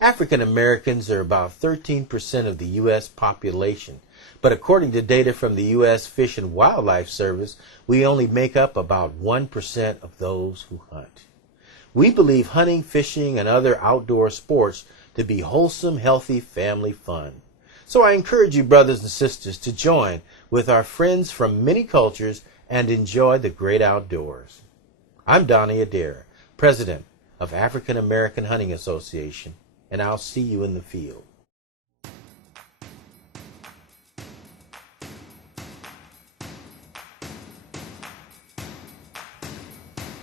African Americans are about 13% of the U.S. population, but according to data from the U.S. Fish and Wildlife Service, we only make up about 1% of those who hunt. We believe hunting, fishing, and other outdoor sports to be wholesome, healthy family fun. So I encourage you, brothers and sisters, to join with our friends from many cultures and enjoy the great outdoors. I'm Donnie Adair, President of African American Hunting Association, and I'll see you in the field.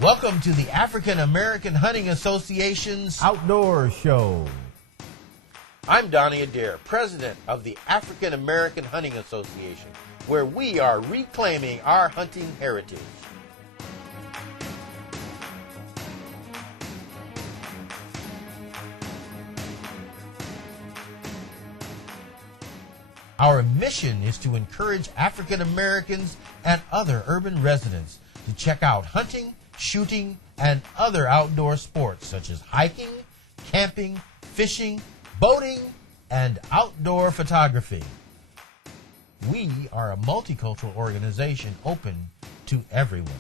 Welcome to the African American Hunting Association's Outdoor Show. I'm Donnie Adair, President of the African American Hunting Association, where we are reclaiming our hunting heritage. Our mission is to encourage African Americans and other urban residents to check out hunting, shooting, and other outdoor sports such as hiking, camping, fishing, boating, and outdoor photography. We are a multicultural organization open to everyone.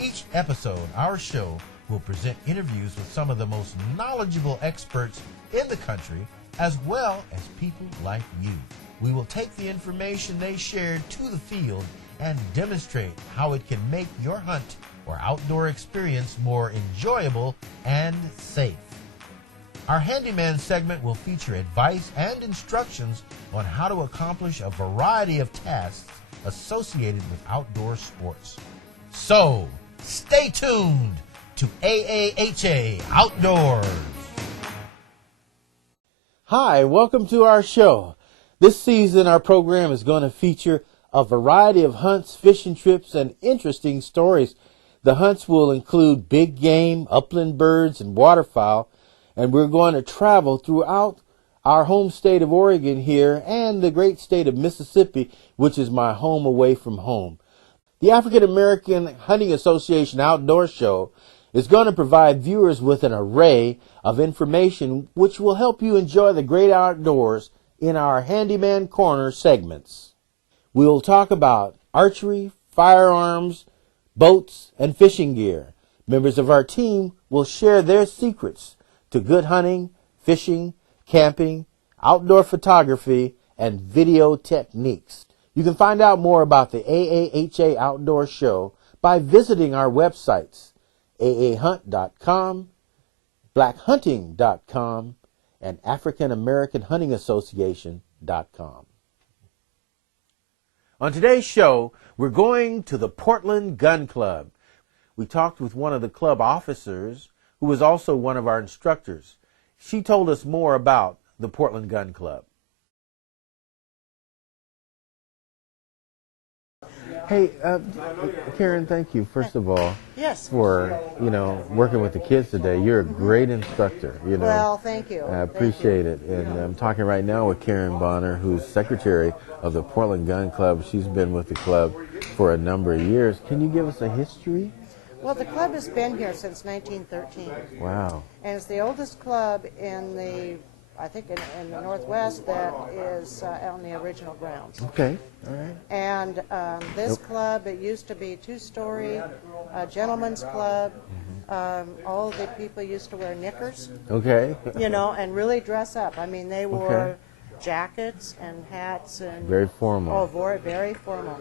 Each episode, our show will present interviews with some of the most knowledgeable experts in the country, as well as people like you. We will take the information they shared to the field and demonstrate how it can make your hunt or outdoor experience more enjoyable and safe. Our Handyman segment will feature advice and instructions on how to accomplish a variety of tasks associated with outdoor sports. So, stay tuned to AAHA Outdoors. Hi, welcome to our show. This season, our program is going to feature a variety of hunts, fishing trips, and interesting stories. The hunts will include big game, upland birds, and waterfowl, and we're going to travel throughout our home state of Oregon here and the great state of Mississippi, which is my home away from home. The African American Hunting Association Outdoor Show is going to provide viewers with an array of information which will help you enjoy the great outdoors in our Handyman Corner segments. We'll talk about archery, firearms, boats, and fishing gear. Members of our team will share their secrets to good hunting, fishing, camping, outdoor photography, and video techniques. You can find out more about the AAHA Outdoor Show by visiting our websites, aahunt.com, blackhunting.com, and africanamericanhuntingassociation.com. On today's show, we're going to the Portland Gun Club. We talked with one of the club officers who was also one of our instructors. She told us more about the Portland Gun Club. Hey, Karen, thank you, first of all, for, working with the kids today. You're a great instructor, Well, thank you. I appreciate it. And I'm talking right now with Karen Bonner, who's secretary of the Portland Gun Club. She's been with the club for a number of years. Can you give us a history? Well, the club has been here since 1913. Wow. And it's the oldest club in the, I think, in the Northwest that is on the original grounds. Okay, all right. And this club, it used to be a two-story gentleman's club. All the people used to wear knickers. Okay. And really dress up. I mean, they wore jackets and hats and very formal. Oh, very formal.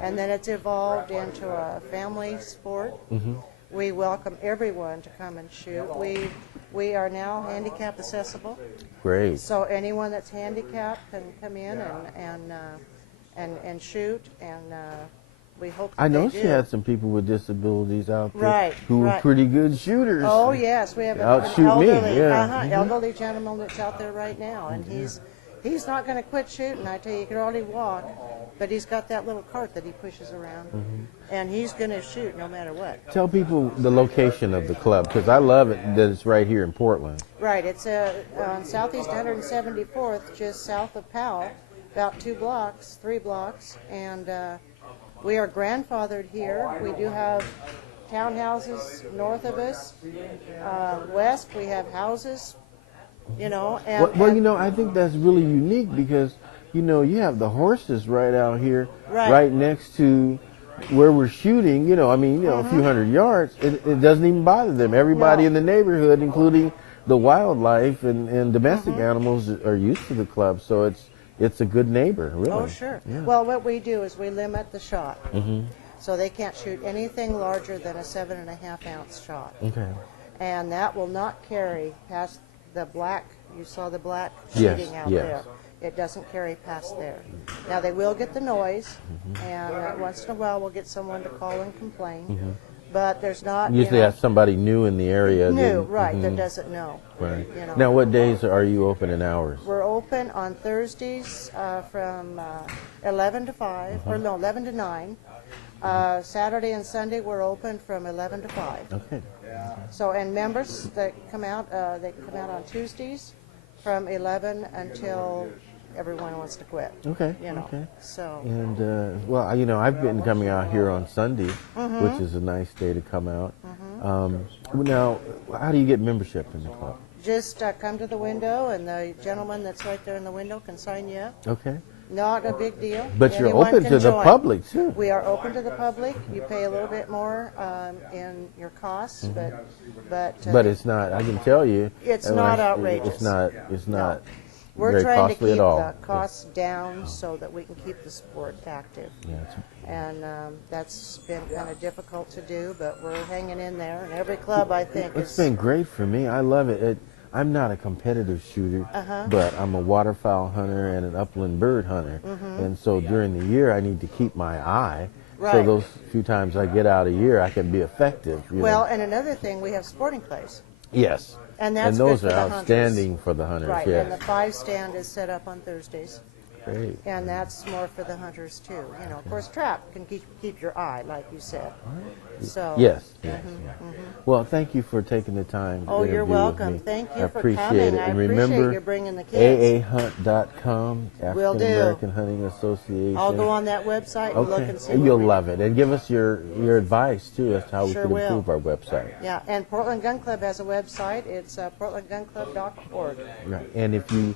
And then it's evolved into a family sport. We welcome everyone to come and shoot. We are now handicap accessible. Great. So anyone that's handicapped can come in and shoot, and we hope that I know they she do. had some people with disabilities out there Right, who were pretty good shooters. Oh yes, we have an Outshoot elderly, me, yeah. Elderly gentleman that's out there right now, and he's not going to quit shooting. I tell you, he can already walk, but he's got that little cart that he pushes around, and he's going to shoot no matter what. Tell people the location of the club, because I love it that it's right here in Portland. Right, it's on Southeast 174th, just south of Powell, about 3 blocks, and we are grandfathered here. We do have townhouses north of us. West, we have houses you know. And, Well, you know, I think that's really unique because, you know, you have the horses right out here, right next to where we're shooting. You know, I mean, you know, a few hundred yards. It doesn't even bother them. Everybody in the neighborhood, including the wildlife and domestic animals, are used to the club. So it's a good neighbor, really. Oh, sure. Yeah. Well, what we do is we limit the shot. So they can't shoot anything larger than a 7.5-ounce shot. Okay. And that will not carry past the black. You saw the black sheeting out there. It doesn't carry past there. Now, they will get the noise, and once in a while we'll get someone to call and complain. But there's not... Usually have somebody new in the area. That doesn't know. Right. You know. Now, what days are you open in hours? We're open on Thursdays from 11 to 5, or no, 11 to 9. Saturday and Sunday we're open from 11 to 5. Okay. So, and members that come out, they come out on Tuesdays from 11 until everyone wants to quit. Okay. You know. Okay. So. And well, you know, I've been coming out here on Sunday, which is a nice day to come out. Now, how do you get membership in the club? Just come to the window, and the gentleman that's right there in the window can sign you up. Okay. Not a big deal. But you're Anyone open can to the join. public, too. We are open to the public. You pay a little bit more in your costs, But it's not. I can tell you, it's not outrageous. It's not. It's not. We're very trying to costly keep at all. the costs down so that we can keep the sport active. Yeah, And that's been kind of difficult to do, but we're hanging in there. And every club, I think, it's been great for me. I love it. I'm not a competitive shooter, but I'm a waterfowl hunter and an upland bird hunter. And so during the year, I need to keep my eye. So those few times I get out a year, I can be effective. Well, and another thing, we have sporting clays. Yes. And that's those good for are the outstanding hunters. for the hunters. Right, yes. and the 5-stand is set up on Thursdays. Great. And that's more for the hunters too. You know, of course, trap can keep your eye, like you said. So. Yes. Well, thank you for taking the time. Oh, to you're interview with welcome. me. Thank you I for appreciate coming. it. I And appreciate remember, you bringing the kids. AAHunt.com, Will do. African American Hunting Association. I'll go on that website and look and see. And you'll love it. And give us your advice too as to how we Sure can will. improve our website. Yeah, and Portland Gun Club has a website. It's portlandgunclub.org. Right. And if you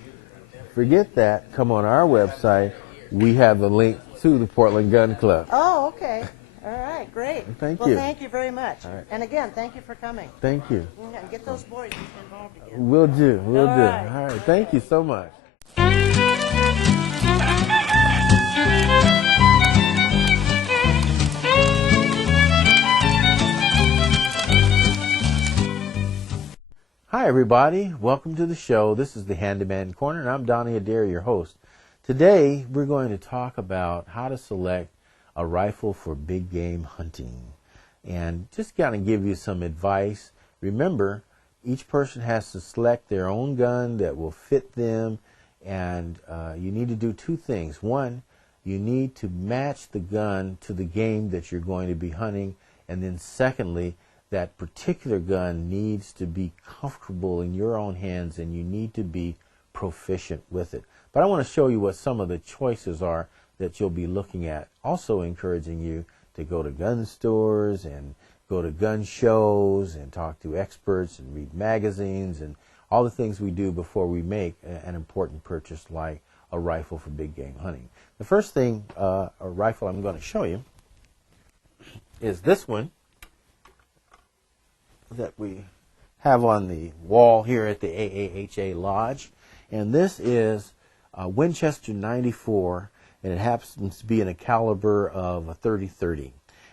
forget that, come on our website. We have the link to the Portland Gun Club. Oh, okay. All right, great. Thank you. you. Well, thank you very much. All right. And again, thank you for coming. Thank you. And get those boys involved again. We'll do. We'll All do. right. All right. Thank you so much. Hi, everybody. Welcome to the show. This is the Handyman Corner, and I'm Donnie Adair, your host. Today, we're going to talk about how to select a rifle for big game hunting and just kind of give you some advice. Remember, each person has to select their own gun that will fit them, and you need to do two things. One, you need to match the gun to the game that you're going to be hunting, and then secondly, that particular gun needs to be comfortable in your own hands, and you need to be proficient with it. But I want to show you what some of the choices are that you'll be looking at. Also encouraging you to go to gun stores and go to gun shows and talk to experts and read magazines and all the things we do before we make an important purchase like a rifle for big game hunting. The first thing, a rifle I'm going to show you is this one that we have on the wall here at the AAHA Lodge. And this is a Winchester 94, and it happens to be in a caliber of a .30-30.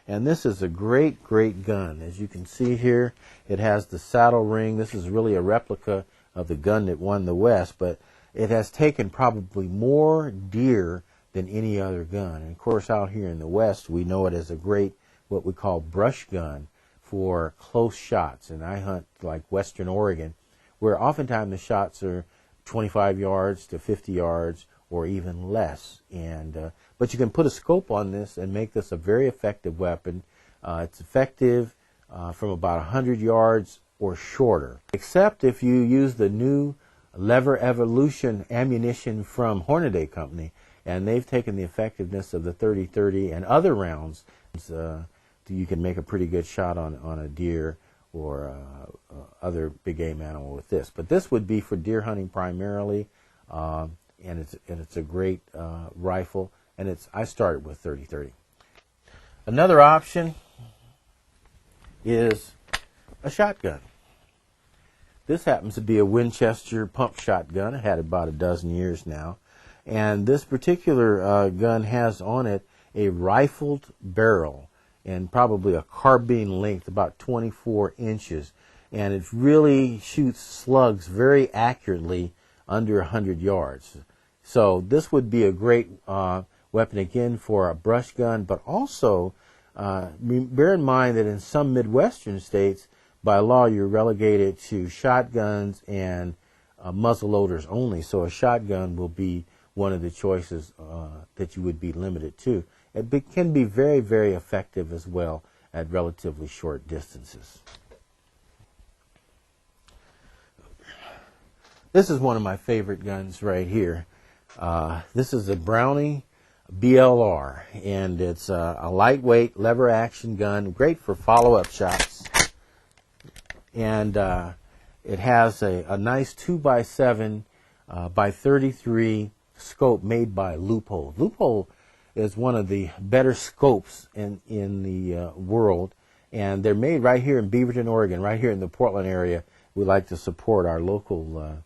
And this is a great, great gun. As you can see here, it has the saddle ring. This is really a replica of the gun that won the West, but it has taken probably more deer than any other gun. And of course, out here in the West, we know it as a great, what we call brush gun for close shots. And I hunt like Western Oregon, where oftentimes the shots are 25 yards to 50 yards or even less. And but you can put a scope on this and make this a very effective weapon. It's effective from about 100 yards or shorter, except if you use the new Lever Evolution ammunition from Hornaday Company, and they've taken the effectiveness of the .30-30 and other rounds. You can make a pretty good shot on a deer other big game animal with this. But this would be for deer hunting primarily, and it's a great rifle. And I started with 30-30. Another option is a shotgun. This happens to be a Winchester pump shotgun. I had it about a dozen years now. And this particular gun has on it a rifled barrel and probably a carbine length about 24 inches. And it really shoots slugs very accurately under 100 yards. So this would be a great weapon again for a brush gun, but also bear in mind that in some Midwestern states, by law, you're relegated to shotguns and muzzle loaders only. So a shotgun will be one of the choices that you would be limited to. It can be very, very effective as well at relatively short distances. This is one of my favorite guns right here. This is a Browning BLR, and it's a lightweight lever action gun, great for follow-up shots. And it has a nice 2x7 by 33 scope made by Loophole. Loophole is one of the better scopes in the world, and they're made right here in Beaverton, Oregon, right here in the Portland area. We like to support our local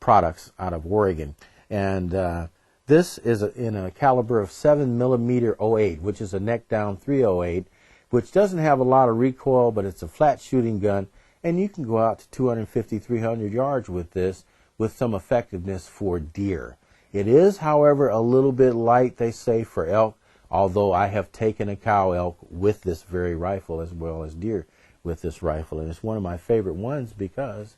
products out of Oregon. And this is in a caliber of 7mm .08, which is a neck down .308, which doesn't have a lot of recoil, but it's a flat shooting gun, and you can go out to 250, 300 yards with this with some effectiveness for deer. It is, however, a little bit light, they say, for elk, although I have taken a cow elk with this very rifle as well as deer with this rifle, and it's one of my favorite ones because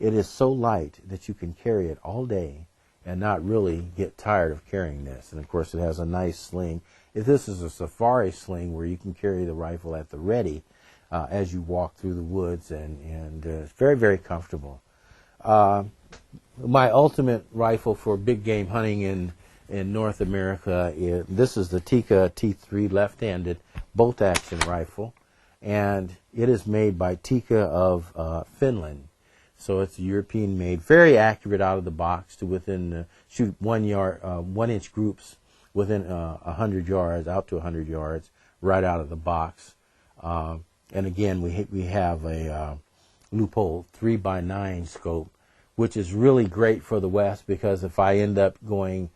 it is so light that you can carry it all day and not really get tired of carrying this. And of course it has a nice sling. This is a safari sling where you can carry the rifle at the ready as you walk through the woods, and it's very, very comfortable. My ultimate rifle for big game hunting in North America, this is the Tikka T3 left-handed bolt-action rifle, and it is made by Tikka of Finland. So it's European made, very accurate out of the box to within shoot 1 inch groups within 100 yards, out to 100 yards, right out of the box. And again, we have a Loophole 3x9 scope, which is really great for the West, because if I end up going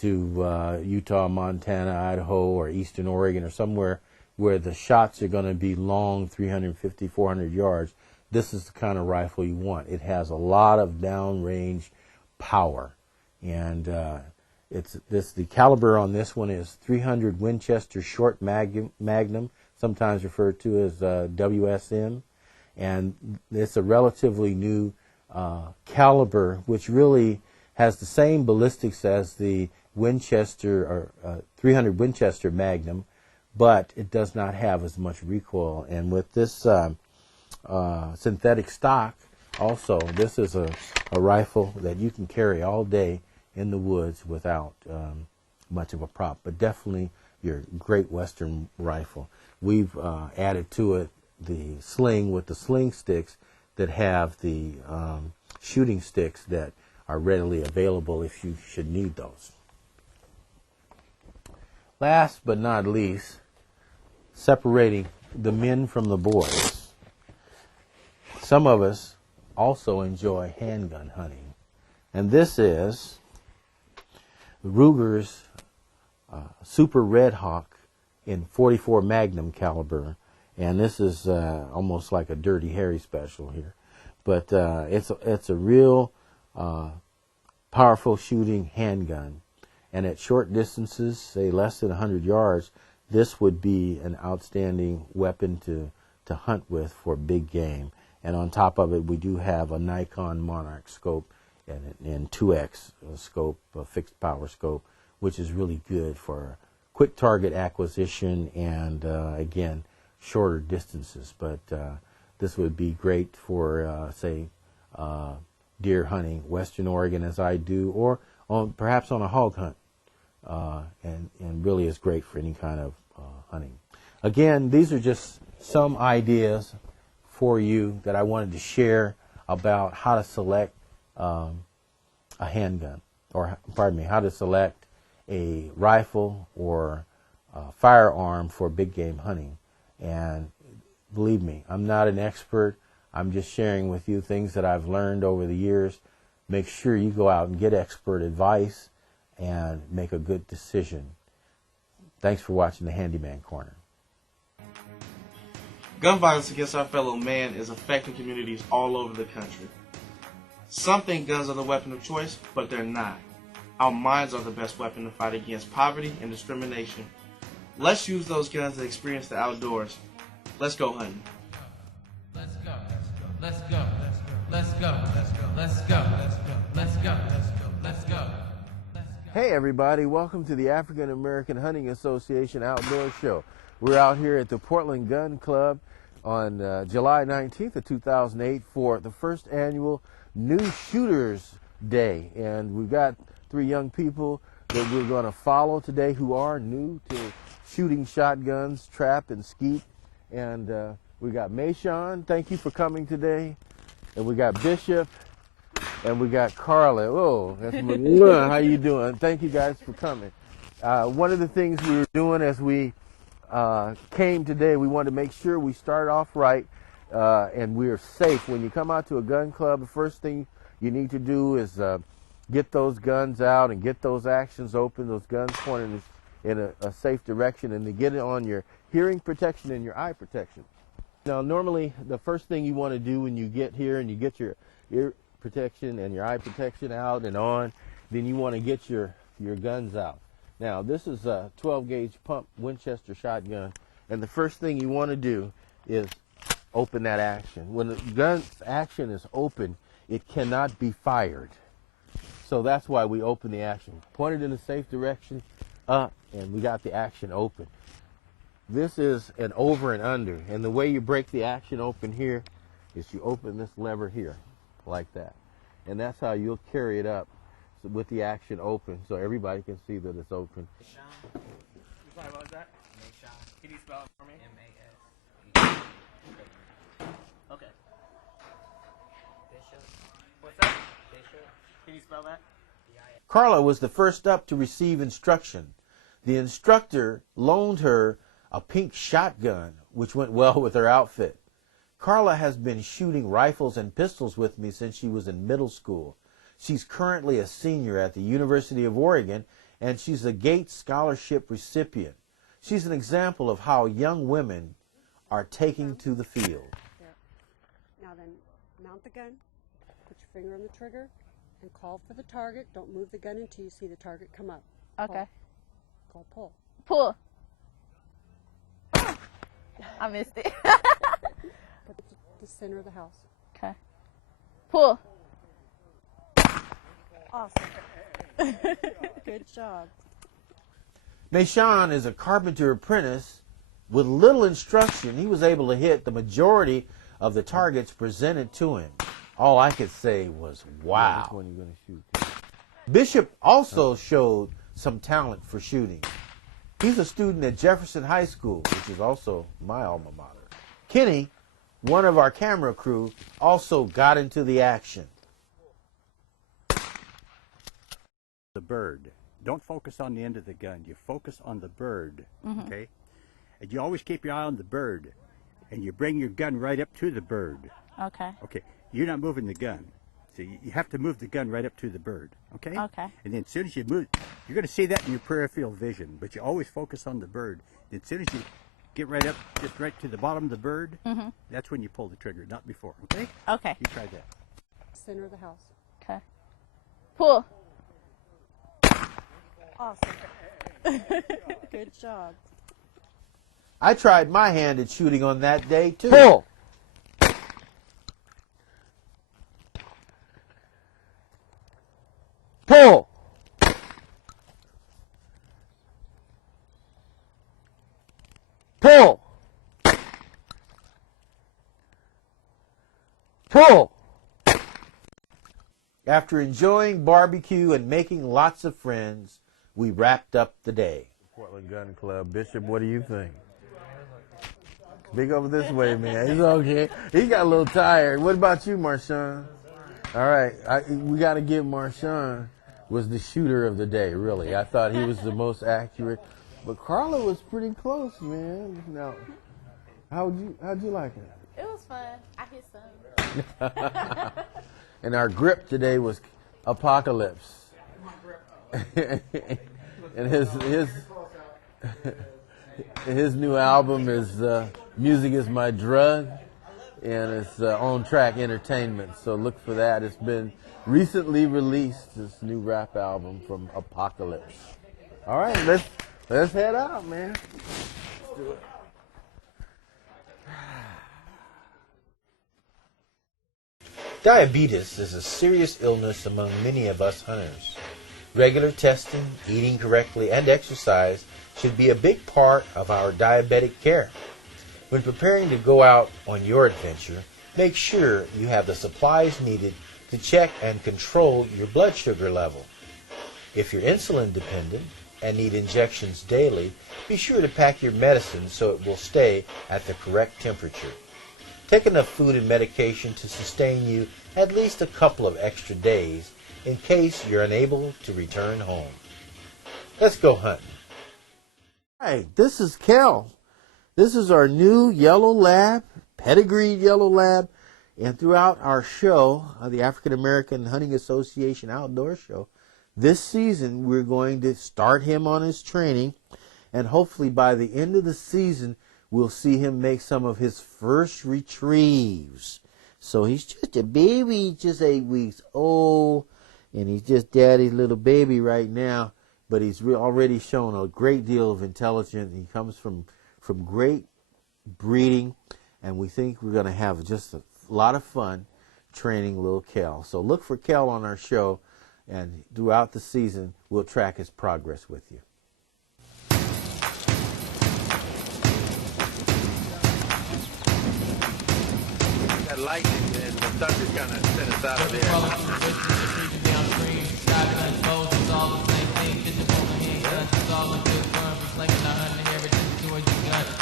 to Utah, Montana, Idaho, or Eastern Oregon, or somewhere where the shots are going to be long, 350, 400 yards, this is the kind of rifle you want. It has a lot of downrange power, and the caliber on this one is 300 Winchester short magnum, sometimes referred to as WSM, and it's a relatively new caliber, which really has the same ballistics as the Winchester or 300 Winchester Magnum, but it does not have as much recoil. And with this synthetic stock, also, this is a rifle that you can carry all day in the woods without much of a prop, but definitely your great Western rifle. We've added to it the sling with the sling sticks that have the shooting sticks that are readily available if you should need those. Last but not least, separating the men from the boys. Some of us also enjoy handgun hunting, and this is Ruger's Super Red Hawk in .44 Magnum caliber, and this is almost like a Dirty Harry special here, but it's a real powerful shooting handgun, and at short distances, say less than 100 yards, this would be an outstanding weapon to hunt with for big game. And on top of it, we do have a Nikon Monarch scope and 2X scope, a fixed power scope, which is really good for quick target acquisition and, again, shorter distances. But this would be great for, say, deer hunting, Western Oregon, as I do, or perhaps on a hog hunt, and really is great for any kind of hunting. Again, these are just some ideas for you that I wanted to share about how to select a handgun, or pardon me, how to select a rifle or a firearm for big game hunting. And believe me, I'm not an expert. I'm just sharing with you things that I've learned over the years. Make sure you go out and get expert advice and make a good decision. Thanks for watching the Handyman Corner. Gun violence against our fellow man is affecting communities all over the country. Some think guns are the weapon of choice, but they're not. Our minds are the best weapon to fight against poverty and discrimination. Let's use those guns to experience the outdoors. Let's go hunting. Let's go. Let's go. Let's go. Let's go. Let's go. Let's go. Hey everybody, welcome to the African American Hunting Association Outdoor Show. We're out here at the Portland Gun Club on July 19th of 2008 for the first annual New Shooters Day. And we've got 3 young people that we're going to follow today who are new to shooting shotguns, trap, and skeet. And we got Mayshawn, thank you for coming today. And we got Bishop, and we got Carla. Oh, that's how you doing? Thank you guys for coming. One of the things we were doing as we came today, we wanted to make sure we start off right and we're safe. When you come out to a gun club, the first thing you need to do is get those guns out and get those actions open, those guns pointed in a safe direction, and to get it on your hearing protection and your eye protection. Now, normally, the first thing you want to do when you get here and you get your ear protection and your eye protection out and on, then you want to get your guns out. Now, this is a 12-gauge pump Winchester shotgun, and the first thing you want to do is open that action. When the gun's action is open, it cannot be fired. So that's why we open the action. Point it in a safe direction, up, and we got the action open. This is an over and under, and the way you break the action open here is you open this lever here, like that. And that's how you'll carry it up with the action open, so everybody can see that it's open. Sorry, what was that? Can you spell it for me? M-A-S. Okay. Bishop. What's that? Bishop. Can you spell that? Carla was the first up to receive instruction. The instructor loaned her a pink shotgun, which went well with her outfit. Carla has been shooting rifles and pistols with me since she was in middle school. She's currently a senior at the University of Oregon, and she's a Gates Scholarship recipient. She's an example of how young women are taking to the field. There. Now then, mount the gun, put your finger on the trigger, and call for the target. Don't move the gun until you see the target come up. Okay. Call pull. Pull. I missed it. Put it to the center of the house. Okay. Pull. Awesome. Good job. Mayshawn is a carpenter apprentice. With little instruction, he was able to hit the majority of the targets presented to him. All I could say was, wow. Which one are you going to shoot? Bishop also showed some talent for shooting. He's a student at Jefferson High School, which is also my alma mater. Kenny, one of our camera crew, also got into the action. The bird. Don't focus on the end of the gun. You focus on the bird, okay? And you always keep your eye on the bird, and you bring your gun right up to the bird. Okay. Okay, you're not moving the gun. So you have to move the gun right up to the bird, okay? Okay. And then as soon as you move, you're going to see that in your peripheral vision, but you always focus on the bird. As soon as you get right up, just right to the bottom of the bird, that's when you pull the trigger, not before, okay? Okay. You try that. Center of the house. Okay. Pull. Awesome. Good job. I tried my hand at shooting on that day, too. Pull. Pull. Pull. Pull. After enjoying barbecue and making lots of friends, we wrapped up the day. Portland Gun Club. Bishop, what do you think? Big over this way, man. He's okay. He got a little tired. What about you, Marshawn? All right. We got to give Marshawn was the shooter of the day, really. I thought he was the most accurate. But Carla was pretty close, man. Now, how'd you like it? It was fun. I hit some. And our grip today was Apocalypse. And his new album is Music Is My Drug, and it's On Track Entertainment. So look for that. It's been recently released, this new rap album from Apocalypse. All right, let's head out, man. Let's do it. Diabetes is a serious illness among many of us hunters. Regular testing, eating correctly, and exercise should be a big part of our diabetic care. When preparing to go out on your adventure, make sure you have the supplies needed to check and control your blood sugar level. If you're insulin dependent and need injections daily, be sure to pack your medicine so it will stay at the correct temperature. Take enough food and medication to sustain you at least a couple of extra days in case you're unable to return home. Let's go hunting. Hi, this is Kel. This is our new yellow lab, pedigreed yellow lab, and throughout our show, the African American Hunting Association Outdoor Show, this season we're going to start him on his training, and hopefully by the end of the season we'll see him make some of his first retrieves. So he's just a baby, just 8 weeks old, and he's just daddy's little baby right now, but he's already shown a great deal of intelligence. He comes from great breeding, and we think we're going to have just a lot of fun training little Kel. So look for Kel on our show, and throughout the season we'll track his progress with you. That lightning and the thunder kind of sent us out of there.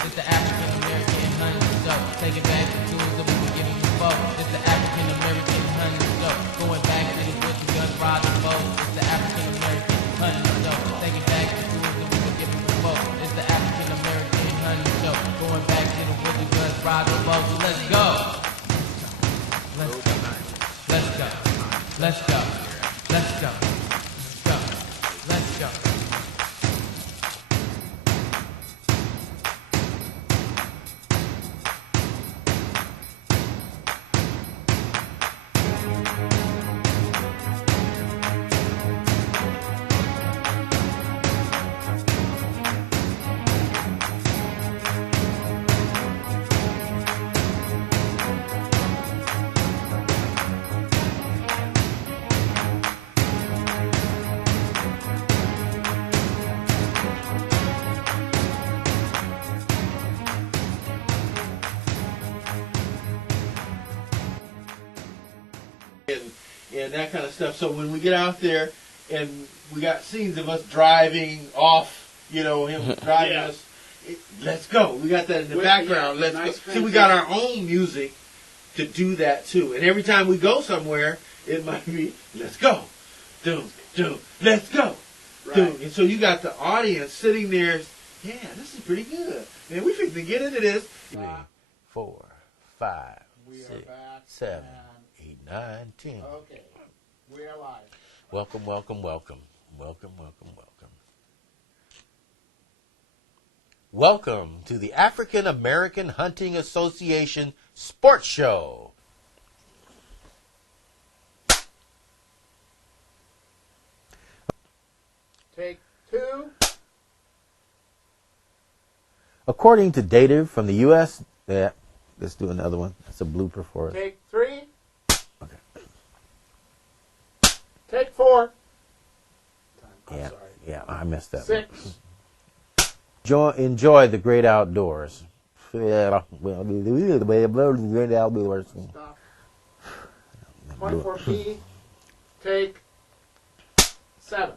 It's the African American hunting show. Take it back to tools that we were giving before. It's the African American hunting show. Going back to the with the guns, riding bows. It's the African American hunting show. Take it back to tools that we were giving before. It's the African American hunting show. Going back to the with the guns, riding bows. So let's go. Let's go. Let's go. Let's go. Let's go. Let's go. Let's go. And that kind of stuff. So when we get out there and we got scenes of us driving off, him driving us, let's go. We got that in the background. Let's go. See, we got our own music to do that too. And every time we go somewhere, it might be, let's go. Doom, doom, let's go. Doom. And so you got the audience sitting there, yeah, this is pretty good. Man, we think to get into this. 3, 4, 5, 6, 7, 8, 9, 10. Okay, we are live. Welcome, welcome, welcome. Welcome, welcome, welcome. Welcome to the African American Hunting Association Sports Show. Take 2. According to data from the U.S., let's do another one. That's a blooper for us. Take 3. Okay. Take 4. Yeah, I messed up. 6. Enjoy the great outdoors. Stop. 24B. Take 7.